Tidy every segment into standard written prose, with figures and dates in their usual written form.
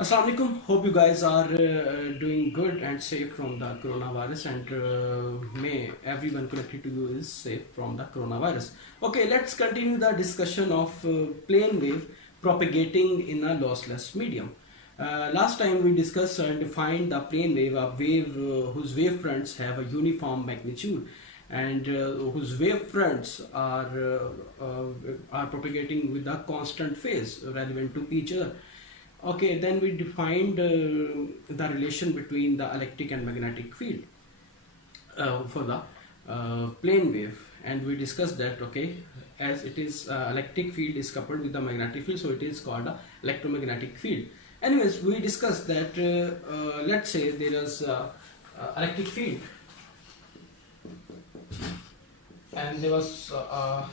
Assalamualaikum. Hope you guys are doing good and safe from the coronavirus, and may everyone connected to you is safe from the coronavirus. Okay, let's continue the discussion of plane wave propagating in a lossless medium. Last time we discussed and defined the plane wave, a wave whose wave fronts have a uniform magnitude and whose wave fronts are propagating with a constant phase relevant to each other. Okay, then we defined the relation between the electric and magnetic field for the plane wave, and we discussed that. Okay, as it is electric field is coupled with the magnetic field, so it is called a electromagnetic field. Anyways, we discussed that let's say there is electric field, and there was a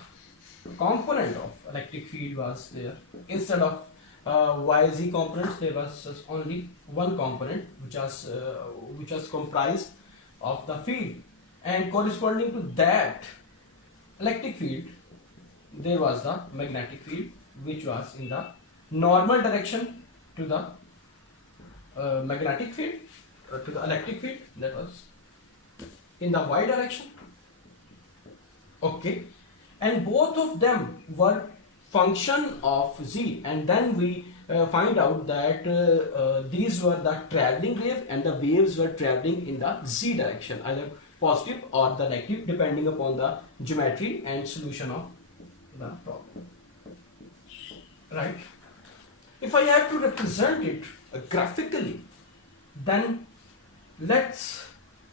component of electric field was there. Instead of YZ components, there was just only one component which was comprised of the field, and corresponding to that electric field there was the magnetic field, which was in the normal direction to the magnetic field, to the electric field that was in the y direction. Okay, and both of them were function of z, and then we find out that these were the traveling wave, and the waves were traveling in the z direction, either positive or the negative, depending upon the geometry and solution of the problem. Right? If I have to represent it graphically, then let's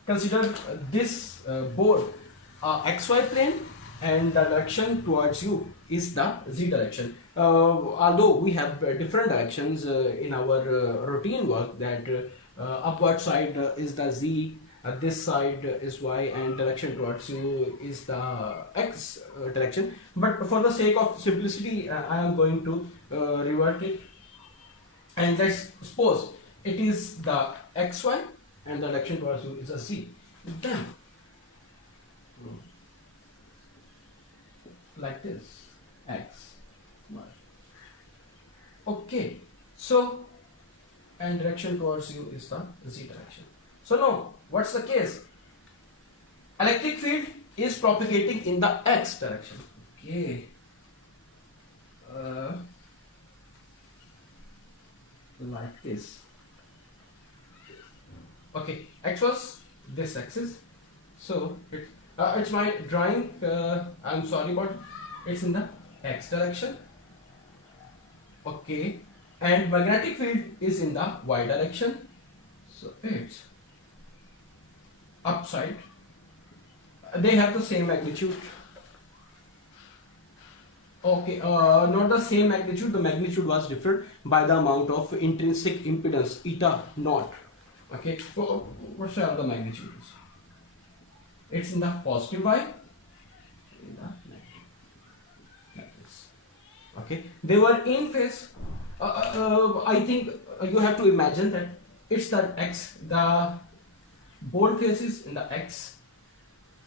consider this board xy plane, and the direction towards you is the z direction. Although we have different directions in our routine work, that upward side is the z, this side is y, and direction towards you is the x direction. But for the sake of simplicity, I am going to revert it, and let's suppose it is the xy and the direction towards you is a z. Then like this, x, y. Okay, so, and direction towards you is the z direction. So now what's the case? Electric field is propagating in the x direction. Okay, like this. Okay, x was this axis, so it's my drawing. I'm sorry, but it's in the x direction. Okay, and magnetic field is in the y direction, so it's upside. They have the same magnitude. Okay, not the same magnitude. The magnitude was different by the amount of intrinsic impedance eta naught. Okay, so what's the magnitude? It's in the positive y, in the negative, like this. Okay, they were in phase. I think you have to imagine that it's the x, the bold phase is in the x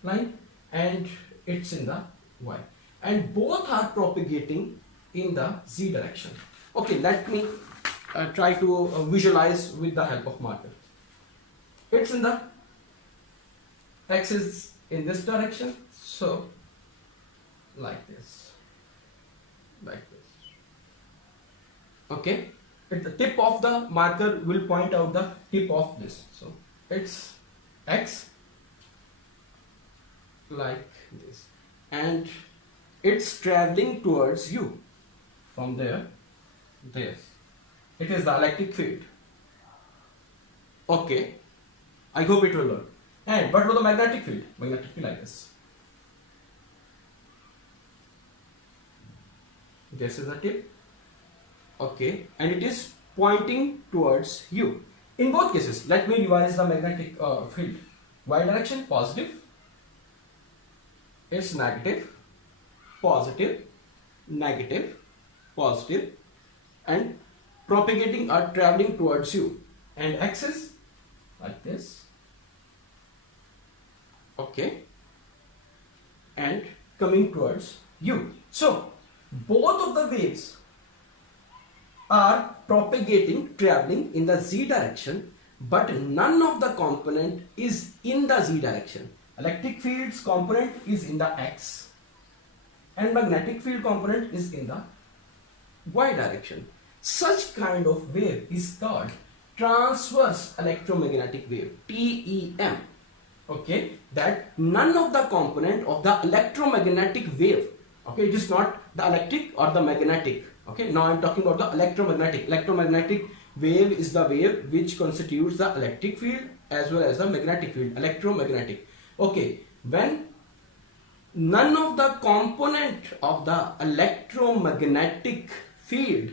line, and it's in the y, and both are propagating in the z direction. Okay, let me try to visualize with the help of marker. It's in the x is in this direction, so like this, like this. Okay, at the tip of the marker will point out the tip of this, so it's x like this, and it's traveling towards you from there. This, it is the electric field. Okay, I hope it will work. And what about the magnetic field? Magnetic field like this. This is the tip. Okay, and it is pointing towards you. In both cases, let me revise the magnetic field. Y direction positive, it's negative, positive, negative, positive, and propagating or traveling towards you. And x is like this. Okay, and coming towards you. So both of the waves are propagating, traveling in the z direction, but none of the component is in the z direction. Electric field's component is in the x and magnetic field component is in the y direction. Such kind of wave is called transverse electromagnetic wave, TEM. Okay, that none of the component of the electromagnetic wave, okay, it is not the electric or the magnetic. Okay, now I am talking about the electromagnetic. Electromagnetic wave is the wave which constitutes the electric field as well as the magnetic field, electromagnetic. Okay, when none of the component of the electromagnetic field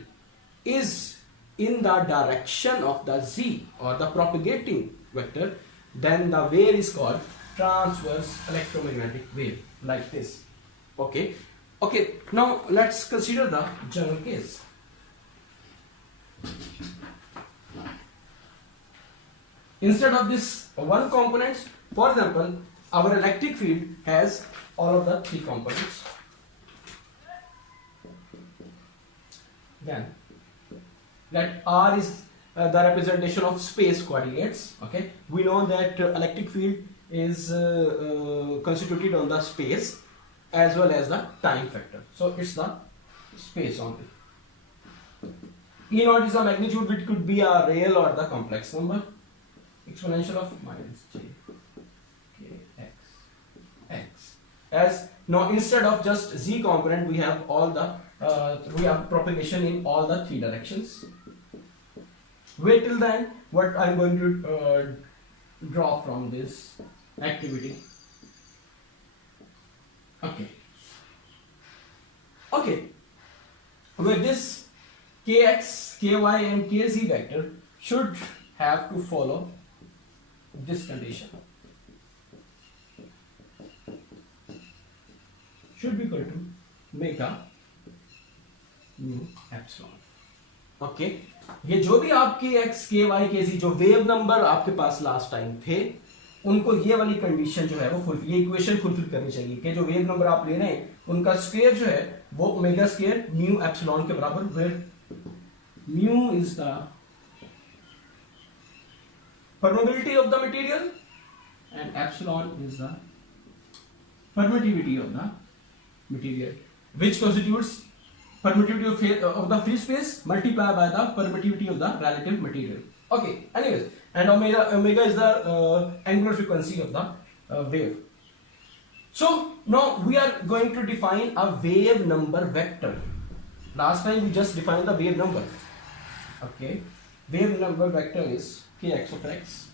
is in the direction of the z or the propagating vector, then the wave is called transverse electromagnetic wave, like this. Okay, now let's consider the general case. Instead of this one component, for example, our electric field has all of the three components. Then that R is the representation of space coordinates. Okay, we know that electric field is constituted on the space as well as the time factor. So it's the space only. E0 is the magnitude, which could be a real or the complex number, exponential of minus j k x. As now, instead of just z component, we have all the we have propagation in all the three directions. Wait till then, what I'm going to draw from this activity. Okay, with this kx, ky and kz vector should have to follow this condition. Should be equal to beta mu epsilon. Okay, ये जो भी आपके x, k, y, k, z जो wave number आपके पास last time थे, उनको ये वाली कंडीशन जो है वो फुलफिल, ये इक्वेशन फुलफिल करनी चाहिए कि जो वेव नंबर आप ले रहे हैं उनका स्क्वायर जो है वो ओमेगा स्क्वायर म्यू एप्सिलॉन के बराबर, where mu is the permeability of the material and epsilon is the permittivity of the material, which constitutes permittivity of the free space multiplied by the permittivity of the relative material. Okay, anyways, and omega is the angular frequency of the wave. So now we are going to define a wave number vector. Last time we just defined the wave number. Okay, wave number vector is kx of x.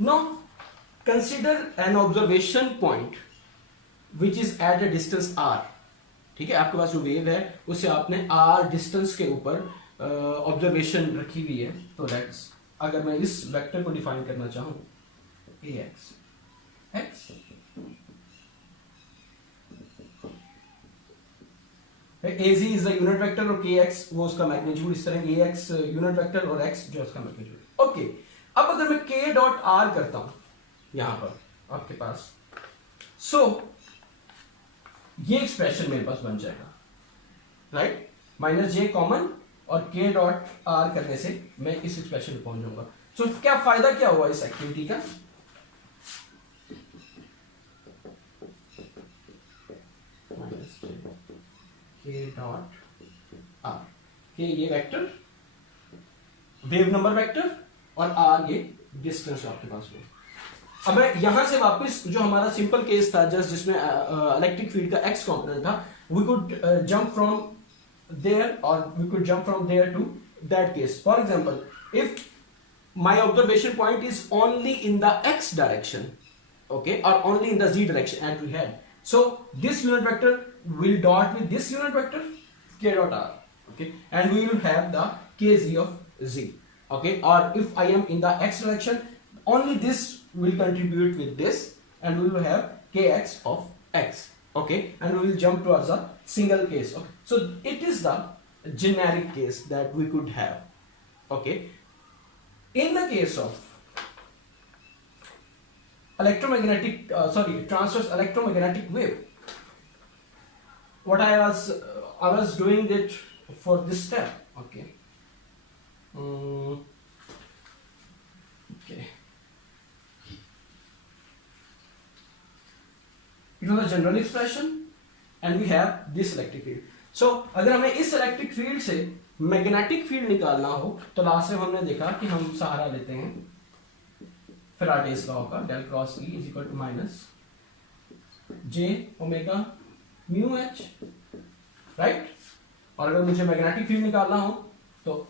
Now consider an observation point which is at a distance r. ठीक है, आपके पास जो वेव है उसे आपने r distance के ऊपर ऑब्जर्वेशन रखी हुई है. तो लेट्स, अगर मैं इस वेक्टर को डिफाइन करना चाहूं ax x, az is the unit vector और kx वो उसका मैग्नीट्यूड, इस तरह ax यूनिट वेक्टर और x जो उसका मैग्नीट्यूड. ओके, अब अगर मैं k डॉट r करता हूं यहां पर आपके पास, सो ये एक्सप्रेशन मेरे पास बन जाएगा, राइट, माइनस j कॉमन और k डॉट r करने से मैं इस एक्सप्रेशन पे पहुंच जाऊंगा. सो क्या फायदा क्या हुआ इस एक्टिविटी का? Minus j k dot r, k ये वेक्टर वेव नंबर वेक्टर और r ये डिस्टेंस आपके पास हो. अब मैं यहां से वापस जो हमारा सिंपल केस था जस्ट जिसमें इलेक्ट्रिक फील्ड का x कंपोनेंट था, we could jump from there और we could jump from there to that case. For example, if my observation point is only in the x direction, okay, or only in the z direction as we had, so this unit vector will dot with this unit vector k dot r, okay, and we will have the kz of z. Okay, or if I am in the x direction, only this will contribute with this and we will have kx of x. Okay, and we will jump towards a single case. Okay, so it is the generic case that we could have. Okay, in the case of electromagnetic transverse electromagnetic wave. What I was doing it for this step. Okay. Okay. It was a general expression and we have this electric field. So अगर हमें इस electric field से magnetic field निकालना हो तो लास्ट में हमने देखा कि हम सहारा लेते हैं फैराडेस लॉ का, del cross E is equal to minus J omega mu H, right. और अगर मुझे मैग्नेटिक फील्ड निकालना हो तो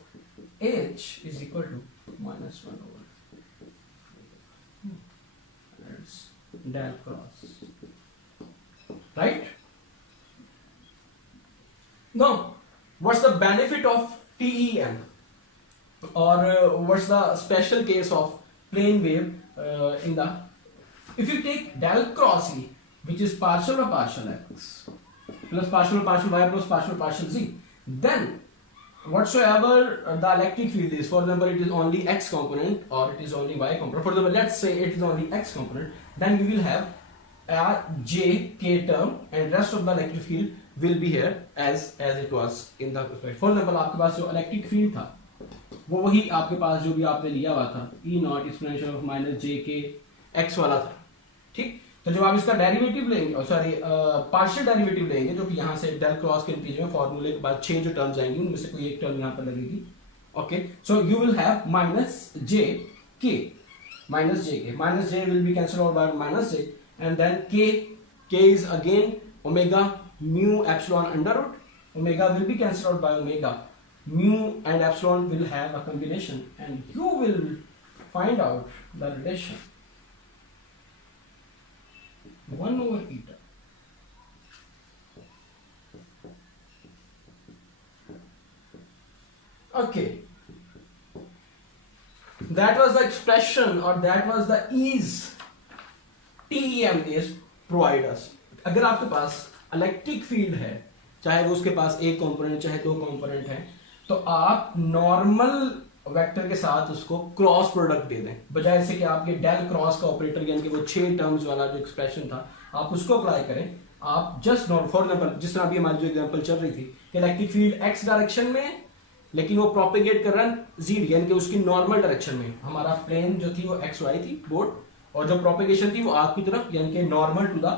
H is equal to minus one over del cross, right. Now, what's the benefit of TEM, or what's the special case of plane wave in the? If you take del cross E, which is partial or partial x plus partial y plus partial z, then whatsoever the electric field is, for example, it is only x component or it is only y component. For example, let's say it is only x component, then we will have a j k term and rest of the electric field will be here as it was in the. For example, आपके पास जो electric field था वो वही आपके पास जो भी आपने लिया हुआ था E naught exponential of minus j k x वाला था, ठीक। तो जब आप इसका डेरिवेटिव लेंगे, सॉरी पार्शियल डेरिवेटिव लेंगे, जो कि यहाँ से डेल क्रॉस के नतीजे में फॉर्मूले के बाद 6 जो टर्म्स आएंगी उनमें से कोई एक टर्म यहाँ पर लगेगी। Okay, so you will have minus j k will be cancel out by minus j and then k is again omega mu epsilon under root, omega will be cancelled out by omega, mu and epsilon will have a combination and you will find out the relation 1 over eta. Okay, that was the expression or that was the ease TEM is provide us. अगर आपके पास electric field है, चाहे वो उसके पास एक कंपोनेंट चाहे दो कंपोनेंट है, तो आप नॉर्मल वेक्टर के साथ उसको क्रॉस प्रोडक्ट दे दें, बजाय से कि आप ये डेल क्रॉस का ऑपरेटर यानी कि वो 6 टर्म्स वाला जो एक्सप्रेशन था आप उसको अप्लाई करें। आप जस्ट नॉट, फॉर एग्जांपल जिस तरह अभी हमारी जो एग्जांपल चल रही थी कि इलेक्ट्रिक फील्ड एक्स डायरेक्शन में लेकिन वो प्रोपेगेट कर रहा है जेड यानी कि उसकी नॉर्मल डायरेक्शन में, हमारा प्लेन जो थी वो एक्स वाई थी बोर्ड, और जो प्रोपेगेशन थी वो आपकी तरफ यानी कि normal to the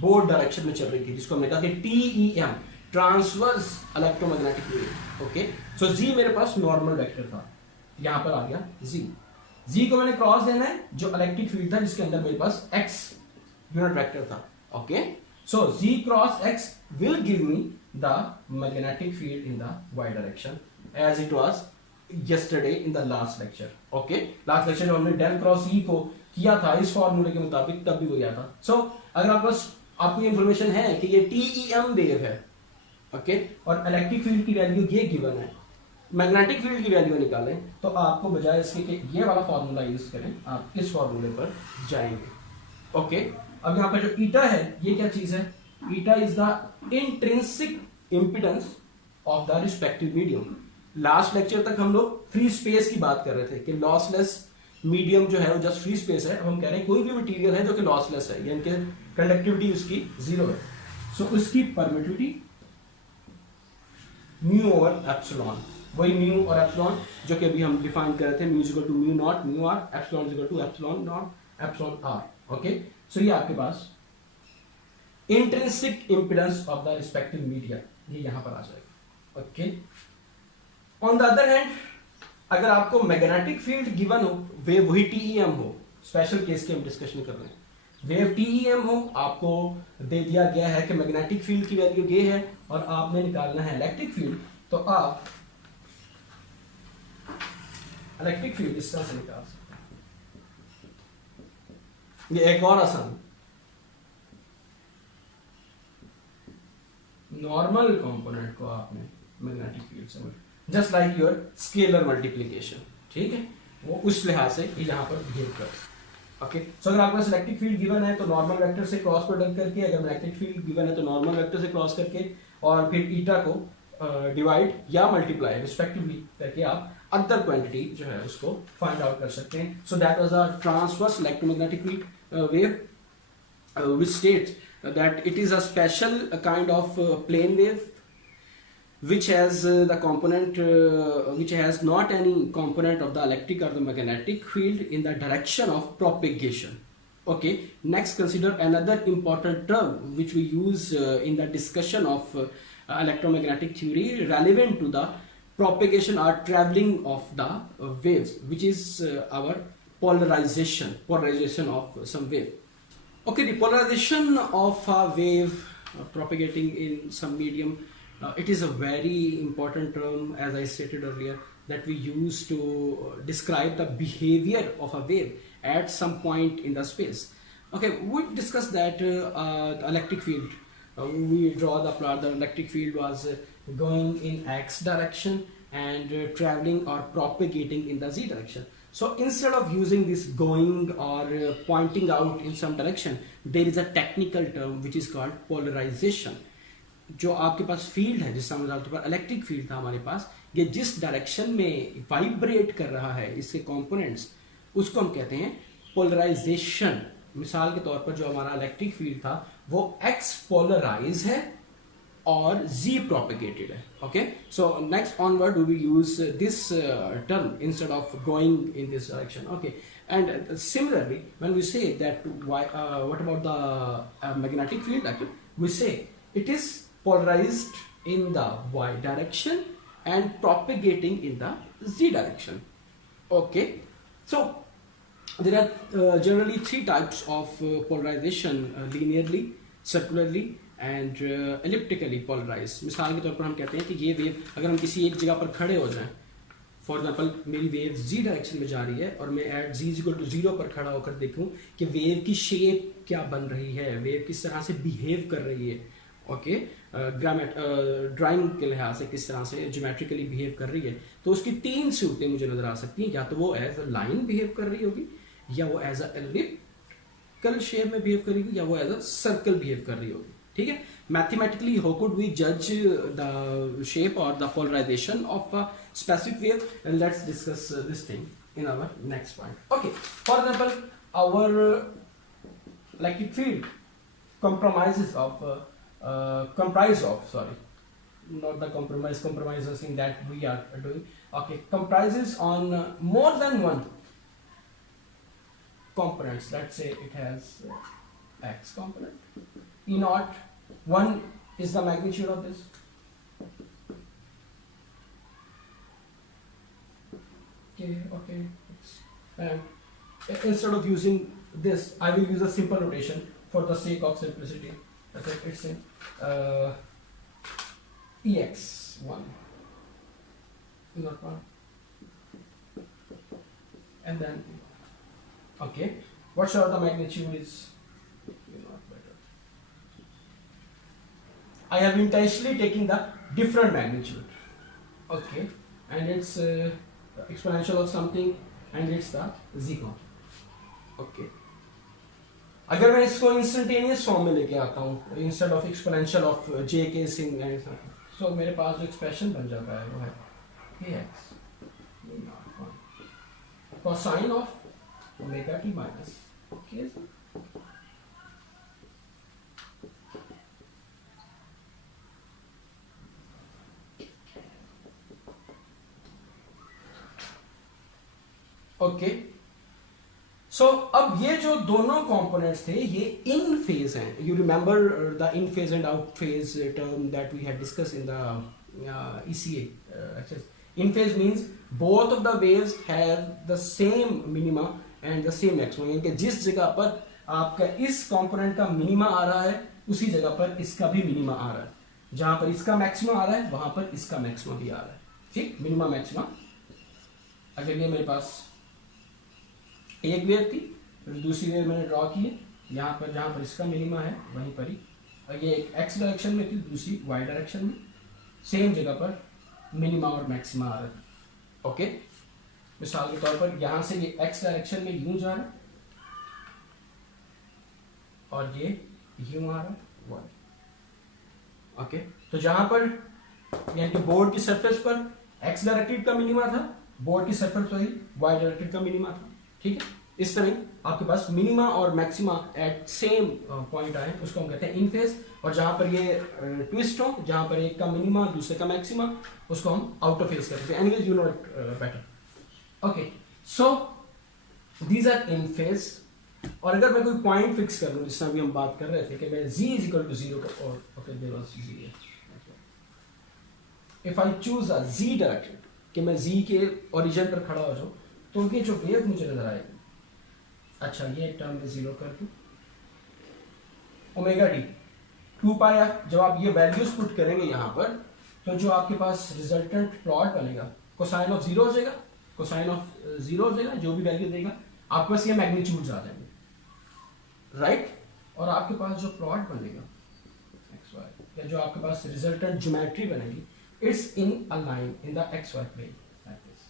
board direction में चल रही थी, जिसको हमने कहा कि TEM transverse electromagnetic wave. Okay, so जी मेरे पास नॉर्मल वेक्टर था, यहां पर आ गया जी को मैंने क्रॉस देना है जो इलेक्ट्रिक फील्ड था जिसके अंदर मेरे पास x यूनिट वेक्टर था। Okay, so G cross x will give me the magnetic field in the y direction as it was yesterday in the last lecture. Okay, last lecture में हमने del cross E को किया था इस फॉर्मूले के मुताबिक, तब भी वो गया था। सो अगर आपको इंफॉर्मेशन है कि ये TEM वेव है, ओके, और इलेक्ट्रिक फील्ड की वैल्यू ये गिवन है, मैग्नेटिक फील्ड की वैल्यू निकालें, तो आपको बजाय इसके कि ये वाला फॉर्मूला यूज करें आप इस फॉर्मूले पर जाएंगे। ओके, अब यहाँ पर जो ईटा है ये क्या चीज है? Eta is the intrinsic impedance of the respective medium. Last lecture तक हम लोग फ्री स्पेस की बात कर रहे थे कि लॉसलेस मीडियम जो है वो जस्ट फ्री स्पेस है। अब हम कह रहे हैं कोई भी मटेरियल है जो कि लॉसलेस है यानी कि कंडक्टिविटी उसकी 0 है, सो उसकी परमिटिविटी म्यू ओवर एप्सिलॉन, वही म्यू और एप्सिलॉन जो कि अभी हम डिफाइन कर रहे थे, mu equal to mu naught mu r, epsilon equal to epsilon naught epsilon r. Okay, so ये आपके पास intrinsic impedance of the respective media ये यहां पर आ जाएगा। Okay, on the other hand अगर आपको मैग्नेटिक फील्ड गिवन हो, वेव वही TEM हो, स्पेशल केस की हम डिस्कशन कर रहे हैं, वेव TEM हो, आपको दे दिया गया है कि मैग्नेटिक फील्ड की वैल्यू ये है और आपने निकालना है इलेक्ट्रिक फील्ड, तो आप इलेक्ट्रिक फील्ड इस तरह से निकाल सकते हैं। ये एक और आसान, नॉर्मल कंपोनेंट को आपने मैग्नेटिक फील्ड से just like your scalar multiplication, ठीक है, वो उस लिहाज से यहां पर बिहेव कर। ओके, सो अगर आपके पास इलेक्ट्रिक फील्ड गिवन है तो नॉर्मल वेक्टर से क्रॉस प्रोडक्ट करके, अगर मैग्नेटिक फील्ड गिवन है तो नॉर्मल वेक्टर से क्रॉस करके और फिर ईटा को डिवाइड या मल्टीप्लाई रिस्पेक्टिवली करके आप अदर क्वांटिटी जो है उसको फाइंड आउट कर सकते हैं. So that was a transverse electromagnetic wave which states that it is a special kind of plane wave which has the component which has not any component of the electric or the magnetic field in the direction of propagation. Okay, next consider another important term which we use in the discussion of electromagnetic theory relevant to the propagation or traveling of the waves, which is our polarization of some wave. Okay, the polarization of a wave propagating in some medium, it is a very important term, as I stated earlier, that we use to describe the behavior of a wave at some point in the space. Okay, we discussed that the electric field, we draw the plot, the electric field was going in x direction and traveling or propagating in the z direction. So instead of using this going or pointing out in some direction, there is a technical term which is called polarization. जो आपके पास फील्ड है, जिसका मतलब electric field था हमारे पास, ये जिस डायरेक्शन में वाइब्रेट कर रहा है इसके कंपोनेंट्स, उसको हम कहते हैं पोलराइजेशन. मिसाल के तौर पर जो हमारा इलेक्ट्रिक फील्ड था वो एक्स पोलराइज है or z propagated. Okay, so next onward we use this term instead of going in this direction. Okay, and similarly when we say that what about the magnetic field, actually we say it is polarized in the y direction and propagating in the z direction. Okay, so there are generally three types of polarization: linearly, circularly and elliptically polarize. मिसाल के तौर पर हम कहते हैं कि ये वेव अगर हम किसी एक जगह पर खड़े हो जाएं, फॉर एग्जांपल मेरी वेव जी डायरेक्शन में जा रही है और मैं एट जी इक्वल टू 0 पर खड़ा होकर देखूं कि वेव की शेप क्या बन रही है, वेव किस तरह से बिहेव कर रही है. ओके, ड्राइंग के लिहाज से किस तरह से ज्योमेट्रिकली बिहेव कर रही है, तो उसकी तीन सूरतें मुझे नजर आ सकती हैं. या तो वो एज अ लाइन बिहेव कर रही होगी, या वो एज अ एलिप्टिकल शेप में बिहेव करेगी, या वो एज अ सर्कल बिहेव कर रही होगी. ठीक है, मैथमेटिकली हाउ कुड वी जज द शेप और the polarization of a specific wave, and let's discuss this thing in our next point. Okay, for example our electric field comprises of not the compromises thing that we are doing. Okay, comprises on more than one components. Let's say it has x component, E naught 1 is the magnitude of this. Okay. Instead of using this, I will use a simple notation for the sake of simplicity. Okay, it's in EX1, E naught 1, and then okay, what sort of the magnitude is? I have intentionally taken the different magnitude. Okay, and it's exponential of something, and it's the z component. Okay, अगर मैं इसको instantaneous form में लेके आता हूँ instead of exponential of जे के सिंग, सो मेरे पास जो एक्सप्रेशन बन जाता है वो है ax cosine of omega t minus k. Okay, so अब ये जो दोनों कंपोनेंट्स थे ये इन फेज हैं. You remember the in phase and out phase term that we had discuss in the ECA. In phase means both of the waves have the same minima and the same maximum, यानी कि जिस जगह पर आपका इस कंपोनेंट का मिनिमा आ रहा है उसी जगह पर इसका भी मिनिमा आ रहा है. जहां पर इसका मैक्सिमम आ रहा है वहां पर इसका मैक्सिमम भी आ रहा है. ठीक, मिनिमा मैक्सिमा. अगर ये मेरे पास एक वेव थी, फिर दूसरी वेव मैंने ड्रॉ की है यहाँ पर, जहाँ पर इसका मिनिमा है वहीं पर ही, और ये एक एक्स डायरेक्शन में थी, दूसरी वाई डायरेक्शन में, सेम जगह पर मिनिमा और मैक्सिमा आ रहा है. ओके, मिसाल के तौर पर यहाँ से ये एक्स डायरेक्शन में यूं जा रहा है और ये यूं आ रहा है वाई. ओके, तो जहां पर यानी कि बोर्ड की सरफेस पर एक्स डायरेक्टेड का मिनिमा था बोर्ड की सरफेस तो ही वाई डायरेक्टेड का मिनिमा था, ठीक है। इस तरह आपके पास मिनिमा और मैक्सिमा एट सेम पॉइंट आए, उसको हम कहते हैं इन फेज। और जहां पर ये ट्विस्ट हो, जहां पर एक का मिनिमा दूसरे का मैक्सिमा, उसको हम आउट ऑफ फेज कहते हैं। Anyways you know it better, okay. So these are in phase. और अगर मैं कोई पॉइंट फिक्स कर लूं, जिस तरह अभी हम बात कर रहे थे कि मैं z इज इक्वल टू 0 और okay there was z, if I choose a z direction, कि मैं z के ओरिजिन पर खड़ा हो जाऊं, तो ये जो वेव मुझे नजर आएगी, अच्छा ये टर्म में 0 कर दूं, ओमेगा डी 2 पाई f। जब आप ये वैल्यूज पुट करेंगे यहां पर, तो जो आपके पास रिजल्टेंट प्लॉट बनेगा, कोसाइन ऑफ 0 हो जाएगा, कोसाइन ऑफ 0 हो जाएगा, जो भी वैल्यू देगा आपके पास ये मैग्नीट्यूड्स आ जाएंगे, राइट। और आपके पास जो प्लॉट बनेगा एक्स वाई, या जो आपके पास रिजल्टेंट ज्योमेट्री बनेगी, it's in a line in the X Y plane like this,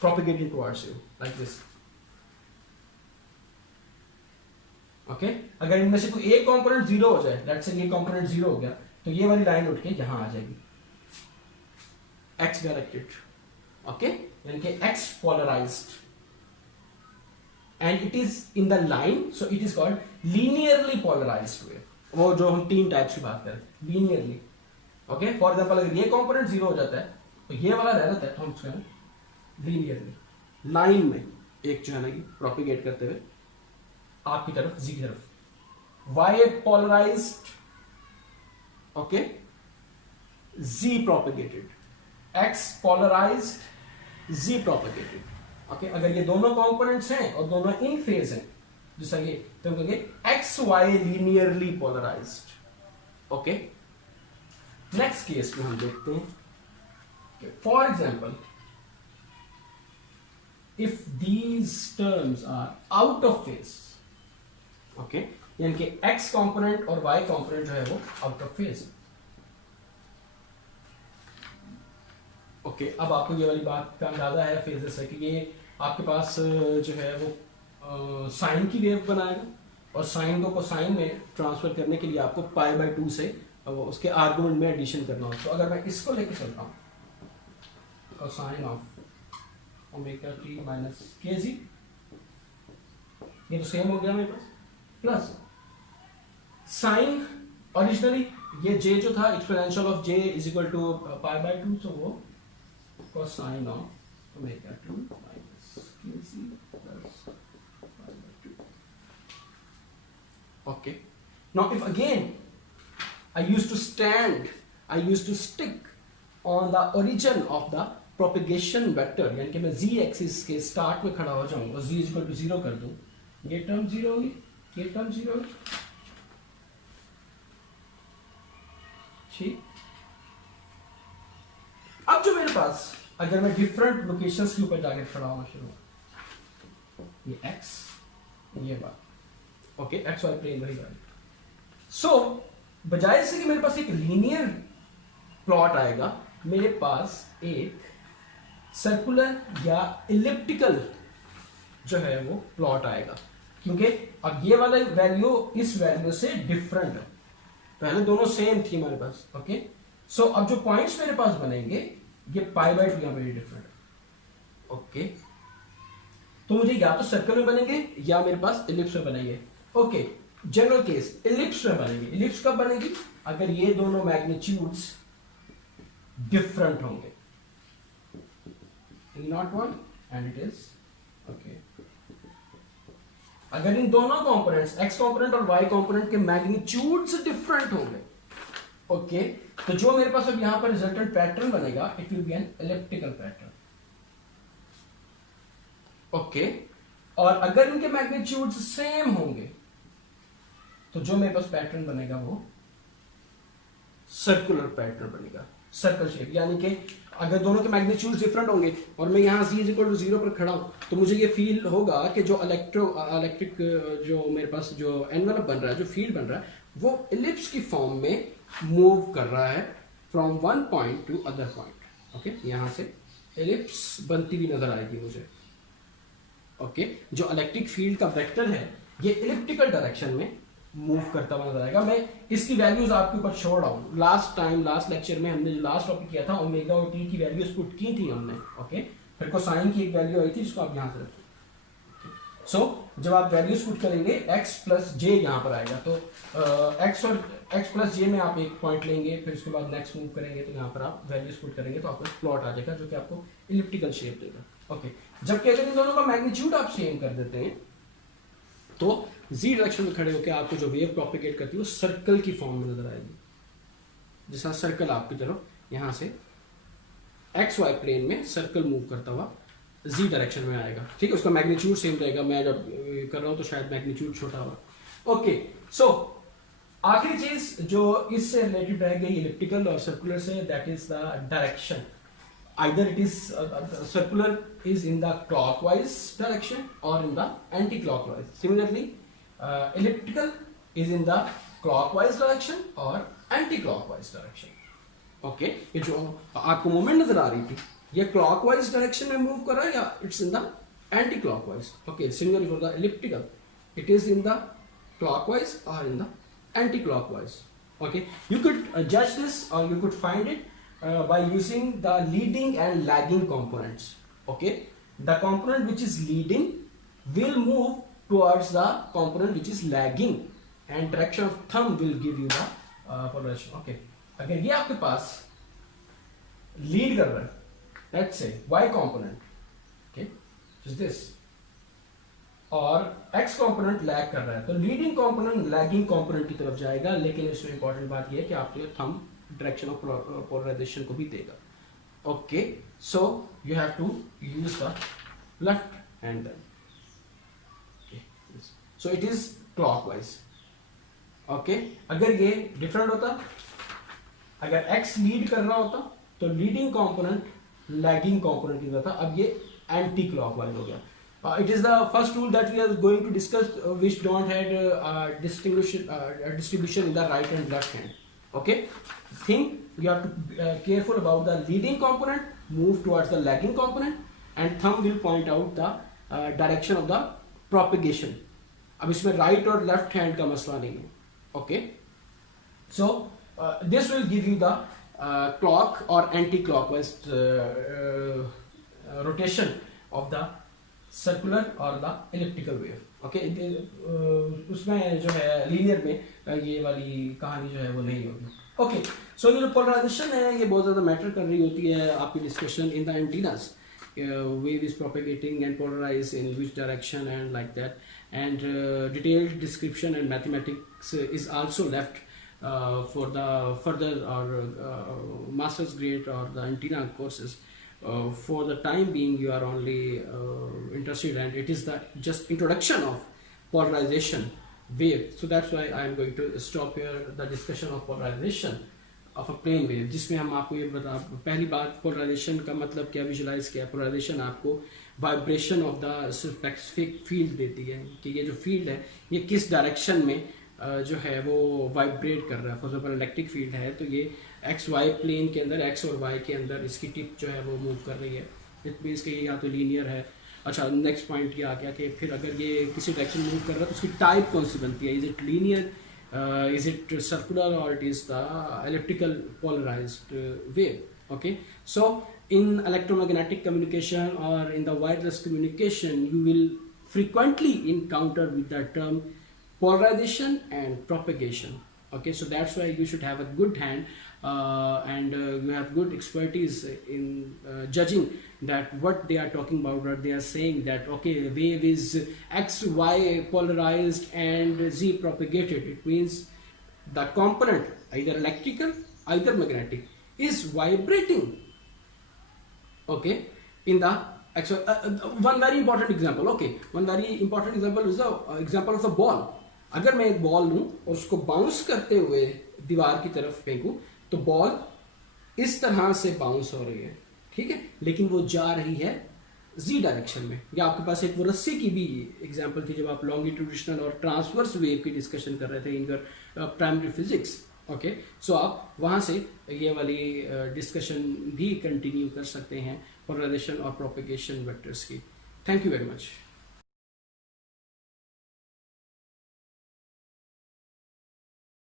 propagating towards you like this, okay. अगर इनमें से कोई एक कंपोनेंट 0 हो जाए, लेट्स से ये कंपोनेंट 0 हो गया, तो ये वाली लाइन उठ के यहां आ जाएगी, एक्स डायरेक्टेड, ओके, यानी कि X polarized, and it is in the line, so it is called linearly polarized wave. वो जो हम 3 टाइप्स की बात करें, लीनियरली, ओके। फॉर एग्जांपल अगर ये कंपोनेंट 0 हो जाता है, तो ये वाला रह जाता है, तो हम उसको लीनियरली लाइन में एक जो है ना प्रोपिगेट करते हुए आपकी तरफ, जी की तरफ, y polarized, okay, z propagated, x polarized, z propagated, okay. अगर ये दोनों कंपोनेंट्स हैं और दोनों इन फेज हैं, जैसा ये, तो हम कहेंगे X Y linearly polarized, okay. Next case में हम देखते हैं, for example if these terms are out of phase, okay, यानी कि x कंपोनेंट और y कंपोनेंट जो है वो आउट ऑफ फेज, ओके। अब आपको ये वाली बात का अंदाजा है फेजेस है कि ये आपके पास जो है वो साइन की वेव बनाएगा, और साइन को कोसाइन में ट्रांसफर करने के लिए आपको पाई बाई 2 से उसके आर्गुमेंट में एडिशन करना हो। तो अगर मैं इसको लेके चलता हूँ, cosine of omega T minus K G, ये तो सेम हो गया मेरे पास, प्लस साइन ओरिजिनली ये j जो था, exponential of j is equal to pi by 2, तो वो cosine of omega 2 minus kc plus pi by 2, okay. Now if again I used to stick on the origin of the propagation vector, यानी कि मैं z axis के स्टार्ट में खड़ा हो जाऊं और z इक्वल टू 0 कर दूं, ये टर्म 0 होगी, ये टर्म 0 होगी, ठीक। अब जो मेरे पास, अगर मैं डिफरेंट लोकेशंस के ऊपर जाके खड़ा होना शुरू, ये x, ये बात, ओके, एक्स वाई प्लेन वही बात। सो बजाय से कि मेरे पास एक लीनियर प्लॉट आएगा, मेरे पास एक सर्कुलर या इलिप्टिकल जो है वो प्लॉट आएगा, क्योंकि अब ये वाला वैल्यू इस वैल्यू से डिफरेंट है, पहले दोनों सेम थी हमारे पास, ओके। सो अब जो पॉइंट्स मेरे पास बनेंगे, ये पाई बाय 2 यहां पर डिफरेंट है, ओके। तो मुझे या तो सर्कल में बनेंगे या मेरे पास इलिप्स में बनेंगे, ओके। जनरल केस इलिप्स में बनेगी। इलिप्स कब बनेगी? अगर ये दोनों मैग्नीट्यूड्स डिफरेंट होंगे, not one and it is, okay. अगर इन दोनों कंपोनेंट्स x कंपोनेंट और y कंपोनेंट के मैग्नीट्यूड्स डिफरेंट होंगे, ओके, तो जो मेरे पास अब यहां पर रिजल्टेंट पैटर्न बनेगा, it will be an elliptical pattern, okay. और अगर इनके मैग्नीट्यूड्स सेम होंगे, तो जो मेरे पास पैटर्न बनेगा वो सर्कुलर पैटर्न बनेगा, सर्कल शेप। यानी कि अगर दोनों के मैग्नीट्यूड्स डिफरेंट होंगे और मैं यहां z इक्वल टू 0 पर खड़ा हूं, तो मुझे ये फील होगा कि जो इलेक्ट्रिक जो मेरे पास जो एनवेलप बन रहा है, जो फील्ड बन रहा है, वो इलिप्स की फॉर्म में मूव कर रहा है from one point two other point, okay. यहां से इलिप्स बनती हुई नजर आएगी मुझे, ओके। जो इलेक्ट्रिक फील्ड का वेक्टर है, ये इलिप्टिकल डायरेक्शन में मूव करता हुआ नजर आएगा। मैं इसकी वैल्यूज आपके ऊपर छोड़ रहा हूँ। लास्ट लेक्चर में हमने जो लास्ट टॉपिक किया था ओमेगा और टी की वैल्यूज पुट की थी हमने, ओके। फिर कोसाइन की एक वैल्यू आई थी जिसको आप यहाँ से रखें। सो जब आप वैल्यूज पुट करेंगे x प्लस जे यहाँ पर आएगा, तो x और x प्लस जे में आप एक पॉइंट लेंगे, फिर उसके बाद नेक्स्ट मूव करेंगे तो यहाँ पर आप वैल्यूज पुट करेंगे तो आपको प्लॉट आ जाएगा जो कि आपको इलिप्टिकल शेप देगा, ओके। जबकि अगर इन दोनों का मैग्नीट्यूड आप सेम कर देते हैं तो जी डायरेक्शन में खड़े होकर आपको जो वेव प्रोपेगेट करती है वो सर्कल की फॉर्म में नजर आएगी। जैसा सर्कल आपकी तरफ यहाँ से एक्स वाई प्लेन में सर्कल मूव करता हुआ जी डायरेक्शन में आएगा, ठीक है। उसका मैग्नीट्यूड सेम रहेगा, मैं जब कर रहा हूं तो शायद मैग्नीट्यूड छोटा होगा, ओके। सो आखिरी चीज जो इससे रिलेटेड रह गई इलिप्टिकल और सर्कुलर से, that is the direction. Either it is circular is in the clockwise direction और in the anticlockwise. Similarly elliptical is in the clockwise direction और एंटी क्लॉकवाइज डायरेक्शन, ओके। ये जो आपको मूवमेंट नजर आ रही थी ये क्लॉकवाइज डायरेक्शन में मूव कर रहा है या it's in the anticlockwise, okay. Similarly for the elliptical it is in the clockwise और in the anticlockwise, okay. You could judge this or you could find it by using the leading and lagging components, okay. The component which is leading will move towards the component which is lagging and direction of thumb will give you the polarization, okay. अगर ये आपके पास लीड कर रहा है, let's say y component, okay, is this, और x component lag कर रहा है, तो लीडिंग component लैगिंग component की तरफ जाएगा, लेकिन इसमें इंपॉर्टेंट बात यह है कि आपके थंब डायरेक्शन ऑफ पोलराइजेशन को भी देगा, okay. So you have to use the left hand, so it is clockwise, okay. अगर ये डिफरेंट होता, अगर x लीड कर रहा होता तो लीडिंग कंपोनेंट लैगिंग कंपोनेंट की तरह था, अब ये एंटी क्लॉकवाइज हो गया। It is the first rule that we are going to discuss which don't had distribution in the right and left hand, okay. Think you have to be careful about the leading component, move towards the lagging component, and thumb will point out the direction of the propagation. अब इसमें right और left hand का मसला नहीं है, okay. So this will give you the clock or anti-clockwise rotation of the circular और the elliptical wave, okay. उसमें जो है लीनियर में ये वाली कहानी जो है वो नहीं होगी, ओके। सो जो पोलराइजेशन है ये बहुत ज़्यादा मैटर कर रही होती है आपकी discussion in the antennas, wave is propagating and polarized in which direction and like that, and detailed description and mathematics is also left for the further or master's grade or the antenna courses. For the time being you are only interested, and it is the just introduction of polarization wave, so that's why I am going to stop here the discussion of polarization of a plane wave, जिसमें हम आपको ये बता, पहली बात पोलराइजेशन का मतलब क्या विजुलाइज किया। पोलराइजेशन आपको vibration of the specific field देती है कि ये जो फील्ड है ये किस डायरेक्शन में जो है वो वाइब्रेट कर रहा है। फॉर एग्जाम्पल इलेक्ट्रिक फील्ड है तो ये एक्स वाई प्लेन के अंदर, एक्स और वाई के अंदर इसकी टिप जो है वो मूव कर रही है, इट मीन्स कि ये या तो लीनियर है। अच्छा, नेक्स्ट पॉइंट ये आ गया कि फिर अगर ये किसी डायरेक्शन मूव कर रहा है तो उसकी टाइप कौन सी बनती है, is it linear, is it circular, or it is the elliptical polarized wave, okay. So in electromagnetic communication or in the wireless communication you will frequently encounter with the term polarization and propagation, okay. So that's why you should have a good hand and you have good expertise in judging that what they are talking about, what they are saying, that okay, wave is x y polarized and z propagated. It means the component, either electrical either magnetic, is vibrating, okay, in the one very important example, okay, one very important example is the example of the ball. अगर मैं एक बॉल लूं और उसको बाउंस करते हुए दीवार की तरफ फेंकूं तो बॉल इस तरह से बाउंस हो रही है, ठीक है, लेकिन वो जा रही है जी डायरेक्शन में। या आपके पास एक वो रस्सी की भी एग्जांपल थी जब आप लॉन्गिट्यूडिनल और ट्रांसवर्स वेव की डिस्कशन कर रहे थे in your primary physics, okay. So आप वहां से ये वाली डिस्कशन भी कंटिन्यू कर सकते हैं पोलराइजेशन और प्रोपेगेशन वेक्टर्स की। Thank you very much.